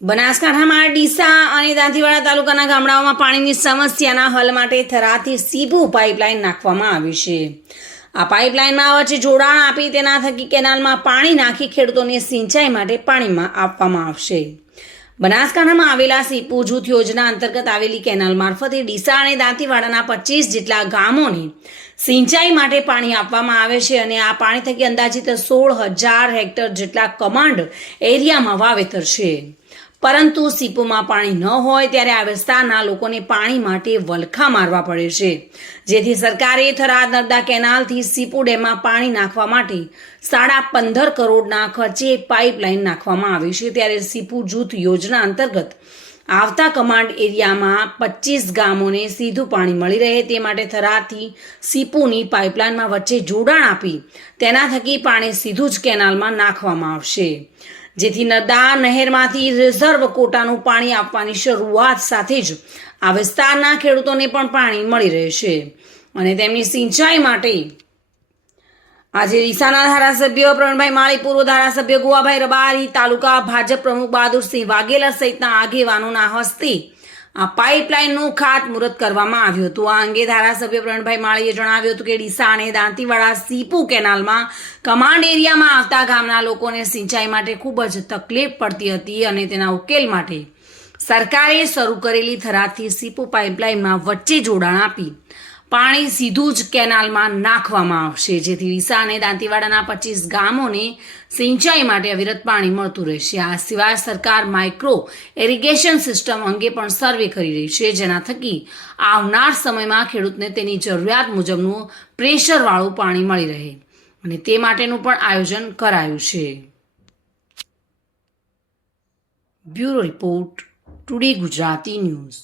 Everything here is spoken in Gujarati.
બનાસકાંઠામાં ડીસા અને દાંતીવાડા તાલુકાના ગામડાઓમાં પાણીની સમસ્યાના હલ માટે થરાથી સીધું પાઇપલાઇન નાખવામાં આવ્યું છે। આ પાઇપલાઇનમાં વચ્ચે જોડાણ આપી તેના થકી કેનાલમાં પાણી નાખી ખેડૂતોને સિંચાઈ માટે પાણીમાં આપવામાં આવશે। બનાસકાંઠામાં આવેલા સીપુ જૂથ યોજના અંતર્ગત આવેલી કેનાલ મારફતે ડીસા અને દાંતીવાડાના 25 જેટલા ગામોને સિંચાઈ માટે પાણી આપવામાં આવે છે અને આ પાણી થકી અંદાજિત 16,000 હેક્ટર જેટલા કમાન્ડ એરિયામાં વાવેતર છે। પરંતુ સીપુમાં પાણી ન હોય ત્યારે આ વિસ્તારના લોકોને પાણી માટે વલખા મારવા પડે છે, જેથી સરકારે થરાદ નર્મદા કેનાલથી સીપુ ડેમમાં પાણી નાખવા માટે 15.5 કરોડના ખર્ચે પાઇપલાઇન નાખવામાં આવી છે। ત્યારે સીપુ જૂથ યોજના અંતર્ગત આવતા કમાન્ડ એરિયામાં 25 ગામોને સીધું પાણી મળી રહે તે માટે થરાદથી સીપુની પાઇપલાઇનમાં વચ્ચે જોડાણ આપી તેના થકી પાણી સીધું જ કેનાલમાં નાખવામાં આવશે, જેથી નર્મદા નહેરમાંથી રિઝર્વ કોટાનું પાણી આપવાની શરૂઆત સાથે જ આ વિસ્તારના ખેડૂતોને પણ પાણી મળી રહેશે અને તેમની સિંચાઈ માટે આજે ડીસાના ધારાસભ્ય પ્રવીણભાઈ માળી, પૂર્વ ધારાસભ્ય ગુવાભાઈ રબારી, તાલુકા ભાજપ પ્રમુખ બહાદુરસિંહ વાઘેલા સહિતના આગેવાનોના હસ્તે આ પાઇપલાઇનનું ખાતમુહૂર્ત કરવામાં આવ્યું હતું। આ અંગે ધારાસભ્ય પ્રવીણભાઈ માળીએ જણાવ્યું હતું કે ડીસા અને દાંતીવાડા સીપુ કેનાલમાં કમાન્ડ એરિયામાં આવતા ગામના લોકોને સિંચાઈ માટે ખૂબ જ તકલીફ પડતી હતી અને તેના ઉકેલ માટે સરકારે શરૂ કરેલી થરાદથી સીપુ પાઇપલાઇનમાં વચ્ચે જોડાણ આપી પાણી સીધું જ કેનાલમાં નાખવામાં આવશે, જેથી ડીસા અને દાંતીવાડાના 25 ગામોને સિંચાઈ માટે અવિરત પાણી મળતું રહેશે। આ સિવાય સરકાર માઇક્રો ઇરિગેશન સિસ્ટમ અંગે પણ સર્વે કરી રહી છે, જેના થકી આવનાર સમયમાં ખેડૂતને તેની જરૂરિયાત મુજબનું પ્રેશરવાળું પાણી મળી રહે અને તે માટેનું પણ આયોજન કરાયું છે। Bureau report, today Gujarati news.